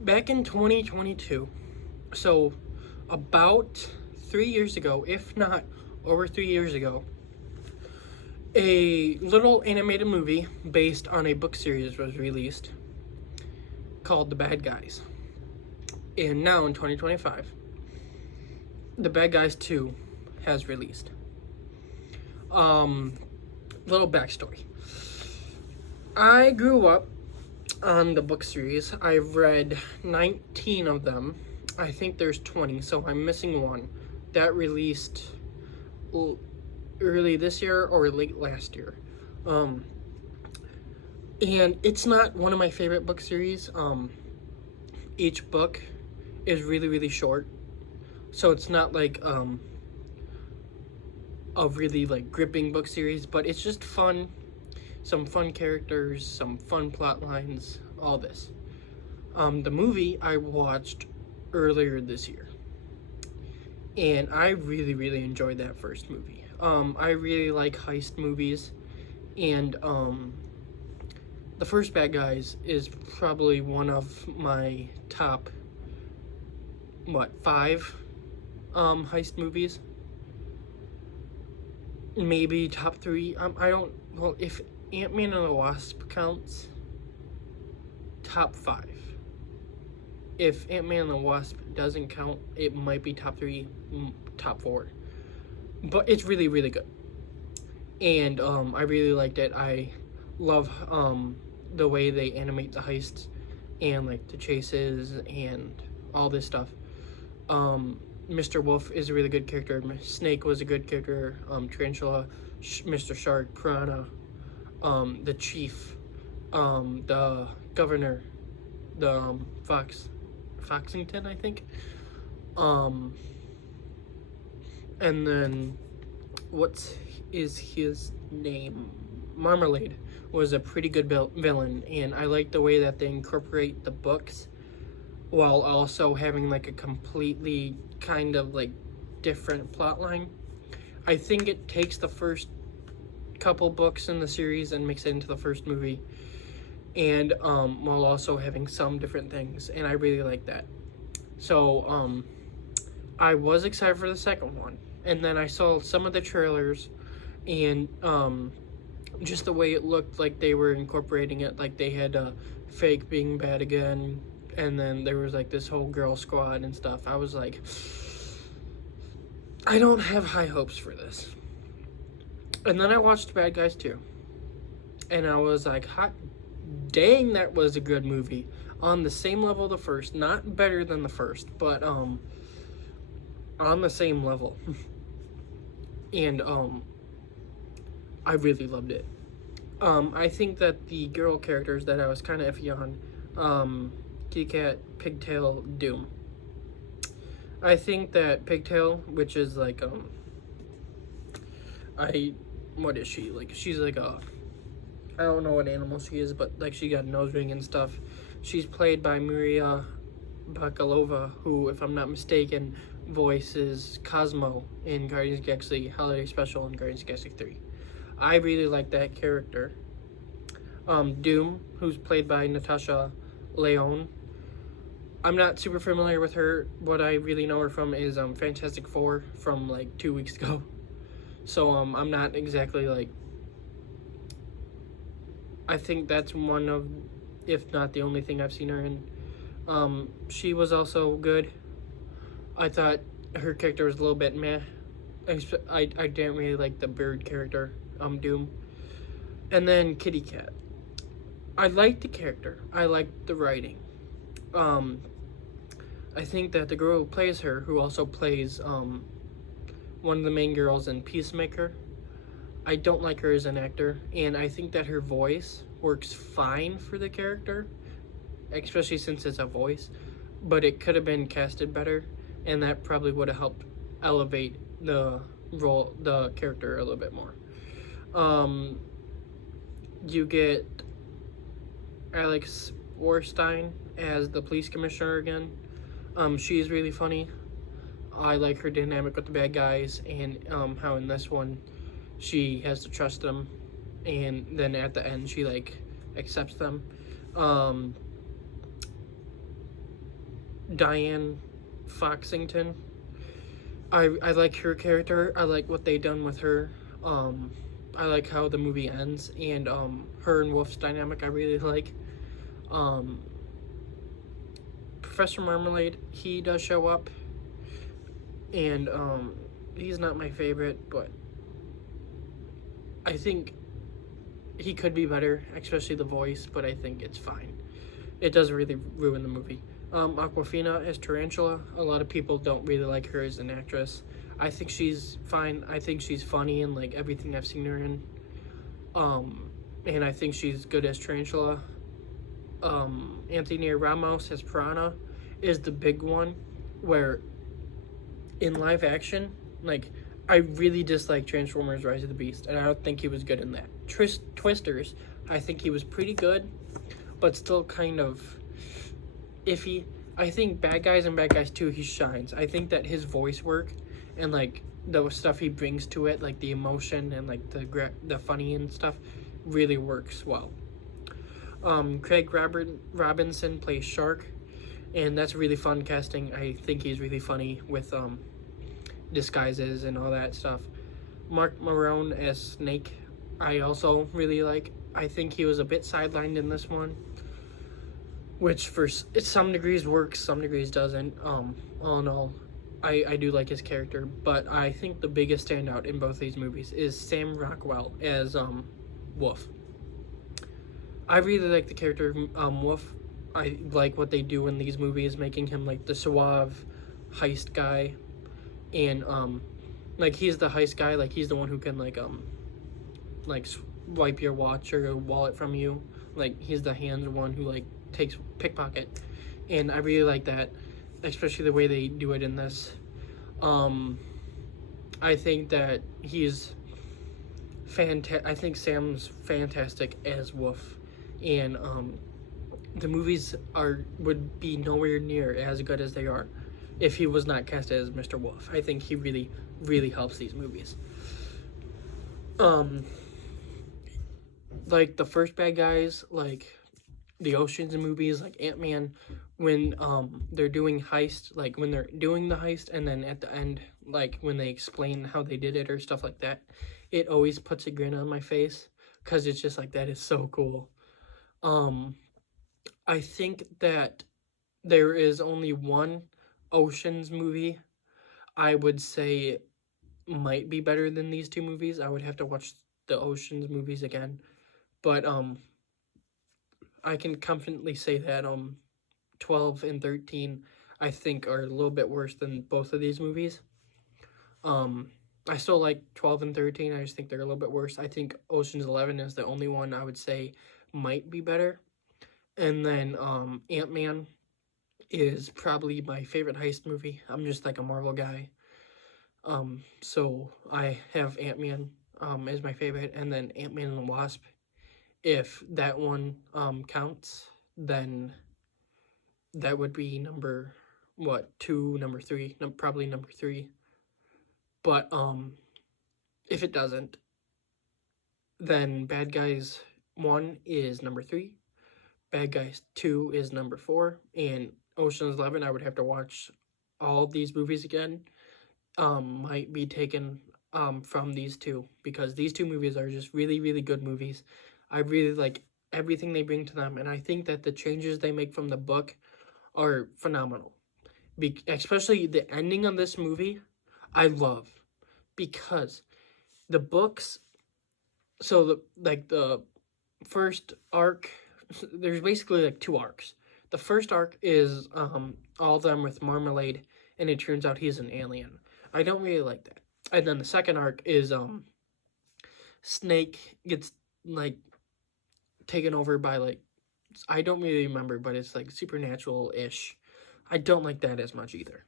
Back in 2022, so about 3 years ago, if not over 3 years ago, a little animated movie based on a book series was released called The Bad Guys. And now in 2025, The Bad Guys 2 has released. Little backstory. I grew up on the book series. I've read 19 of them. I think there's 20, so I'm missing one. That released early this year or late last year. And it's not one of my favorite book series. Each book is really, really short. So it's not like a really like gripping book series, but it's just fun. Some fun characters, some fun plot lines, all this. The movie I watched earlier this year, and I really, really enjoyed that first movie. I really like heist movies, and the first Bad Guys is probably one of my top, five heist movies. Maybe top three. If Ant-Man and the Wasp counts, top five. If Ant-Man and the Wasp doesn't count, it might be top three, top four. But it's really, really good. And I really liked it. I love the way they animate the heists and like the chases and all this stuff. Mr. Wolf is a really good character. Snake was a good character. Tarantula, Mr. Shark, Piranha, the Chief, the Governor, the Foxington, I think. And then, what is his name? Marmalade was a pretty good villain, and I like the way that they incorporate the books while also having like a completely kind of like different plot line. I think it takes the first couple books in the series and makes it into the first movie, and while also having some different things, and I really like that. So I was excited for the second one, and then I saw some of the trailers, and just the way it looked like they were incorporating it, like they had fake being bad again, and then there was like this whole girl squad and stuff. I was like, I don't have high hopes for this. And then I watched Bad Guys 2, and I was like, hot dang, that was a good movie. On the same level of the first, not better than the first, but on the same level. And I really loved it. I think that the girl characters that I was kind of iffy on, Kitty Cat, Pigtail, Doom. I think that Pigtail, which is like what is she? Like, she's like I don't know what animal she is, but like she got a nose ring and stuff. She's played by Maria Bakalova, who, if I'm not mistaken, voices Cosmo in Guardians of the Galaxy Holiday Special and Guardians of the Galaxy 3. I really like that character. Doom, who's played by Natasha Lyonne. I'm not super familiar with her. What I really know her from is Fantastic Four from like 2 weeks ago. So I'm not exactly like, I think that's one of, if not the only thing I've seen her in. She was also good. I thought her character was a little bit meh. I didn't really like the bird character, Doom. And then Kitty Cat. I liked the character. I liked the writing. I think that the girl who plays her, who also plays one of the main girls in Peacemaker, I don't like her as an actor, and I think that her voice works fine for the character, especially since it's a voice, but it could have been casted better, and that probably would have helped elevate the character a little bit more. You get Alex Borstein as the police commissioner again. She's really funny. I like her dynamic with the bad guys, and how in this one she has to trust them, and then at the end she like accepts them. Diane Foxington. I like her character. I like what they done with her. Um, I like how the movie ends, and her and Wolf's dynamic I really like. Um, Professor Marmalade, he does show up, and he's not my favorite, but I think he could be better, especially the voice. But I think it's fine. It doesn't really ruin the movie. Aquafina as Tarantula. A lot of people don't really like her as an actress. I think she's fine. I think she's funny in like everything I've seen her in. And I think she's good as Tarantula. Anthony Ramos as Piranha is the big one, where in live action, like I really dislike Transformers: Rise of the Beast, and I don't think he was good in that. Twisters, I think he was pretty good, but still kind of iffy. I think Bad Guys and Bad Guys 2, he shines. I think that his voice work and like the stuff he brings to it, like the emotion and like the funny and stuff, really works well. Craig Robinson plays Shark, and that's really fun casting. I think he's really funny with disguises and all that stuff. Mark Marone as Snake, I also really like. I think he was a bit sidelined in this one, which for some degrees works, some degrees doesn't. All in all, I do like his character, but I think the biggest standout in both these movies is Sam Rockwell as Wolf. I really like the character of Wolf. I like what they do in these movies, making him like the suave heist guy, and like he's the heist guy, like he's the one who can like wipe your watch or your wallet from you. Like he's the hands one who like takes pickpocket, and I really like that, especially the way they do it in this. I think that he's fantastic. I think Sam's fantastic as Wolf, and the movies would be nowhere near as good as they are if he was not cast as Mr. Wolf. I think he really helps these movies. Like the first Bad Guys, like the Ocean's movies, like Ant-Man, when they're doing heist, like when they're doing the heist, and then at the end, like when they explain how they did it or stuff like that, it always puts a grin on my face, because it's just like, that is so cool. I think that there is only one Ocean's movie I would say might be better than these two movies. I would have to watch the Ocean's movies again, but I can confidently say that 12 and 13 I think are a little bit worse than both of these movies. I still like 12 and 13. I just think they're a little bit worse. I think Ocean's 11 is the only one I would say might be better. And then Ant-Man is probably my favorite heist movie. I'm just like a Marvel guy. So I have Ant-Man as my favorite, and then Ant-Man and the Wasp. If that one counts, then that would be number number 3, probably number 3. But if it doesn't, then Bad Guys 1 is number 3, Bad Guys 2 is number 4, and Ocean's 11 I would have to watch all of these movies again. Might be taken from these two, because these two movies are just really good movies. I really like everything they bring to them, and I think that the changes they make from the book are phenomenal. Especially the ending of this movie, I love, because the books. So the first arc, there's basically like 2 arcs. The first arc is all of them with Marmalade, and it turns out he's an alien. I don't really like that. And then the second arc is Snake gets like taken over by like, I don't really remember, but it's like supernatural-ish. I don't like that as much either.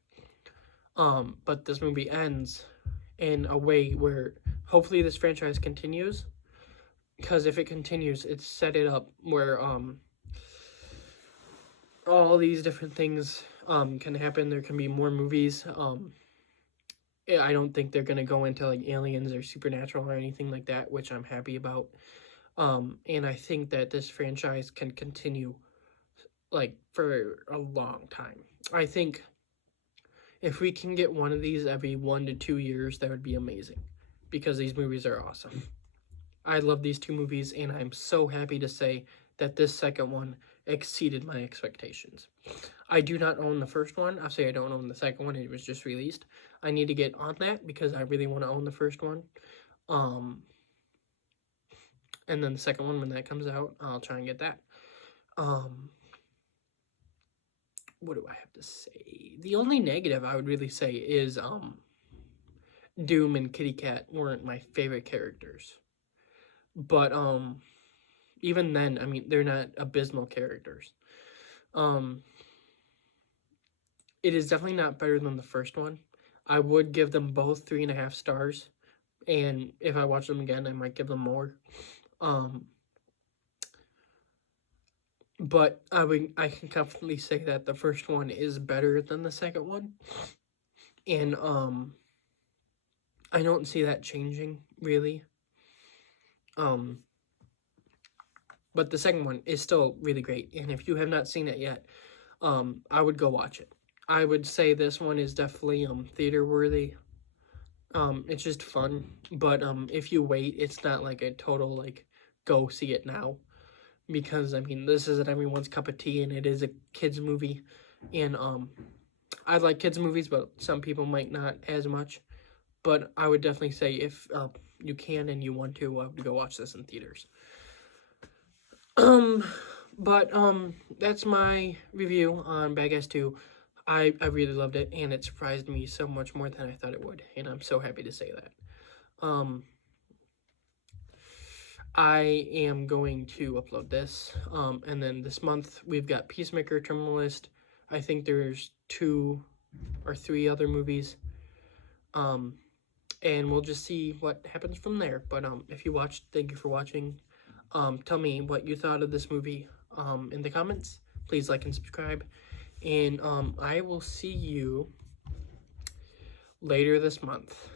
But this movie ends in a way where hopefully this franchise continues, because if it continues, it's set it up where all these different things can happen. There can be more movies. I don't think they're gonna go into like aliens or supernatural or anything like that, which I'm happy about. And I think that this franchise can continue like for a long time. I think if we can get one of these every 1 to 2 years, that would be amazing, because these movies are awesome. I love these two movies, and I'm so happy to say that this second one exceeded my expectations. I do not own the first one. I'll say I don't own the second one. It was just released. I need to get on that because I really want to own the first one. And then the second one, when that comes out, I'll try and get that. What do I have to say? The only negative I would really say is Doom and Kitty Cat weren't my favorite characters. But even then, I mean, they're not abysmal characters. It is definitely not better than the first one. I would give them both 3.5 stars, and if I watch them again, I might give them more. But I can confidently say that the first one is better than the second one, and I don't see that changing really. But the second one is still really great, and if you have not seen it yet, I would go watch it. I would say this one is definitely theater worthy. It's just fun, but if you wait, it's not like a total like go see it now, because I mean this isn't everyone's cup of tea, and it is a kids movie, and I like kids movies, but some people might not as much. But I would definitely say if you can and you want to go watch this in theaters. But that's my review on Bad Guys 2. I really loved it, and it surprised me so much more than I thought it would, and I'm so happy to say that. I am going to upload this, and then this month we've got Peacemaker, Terminal List. I think there's 2 or 3 other movies, and we'll just see what happens from there. But if you watched, thank you for watching. Tell me what you thought of this movie in the comments. Please like and subscribe, and I will see you later this month.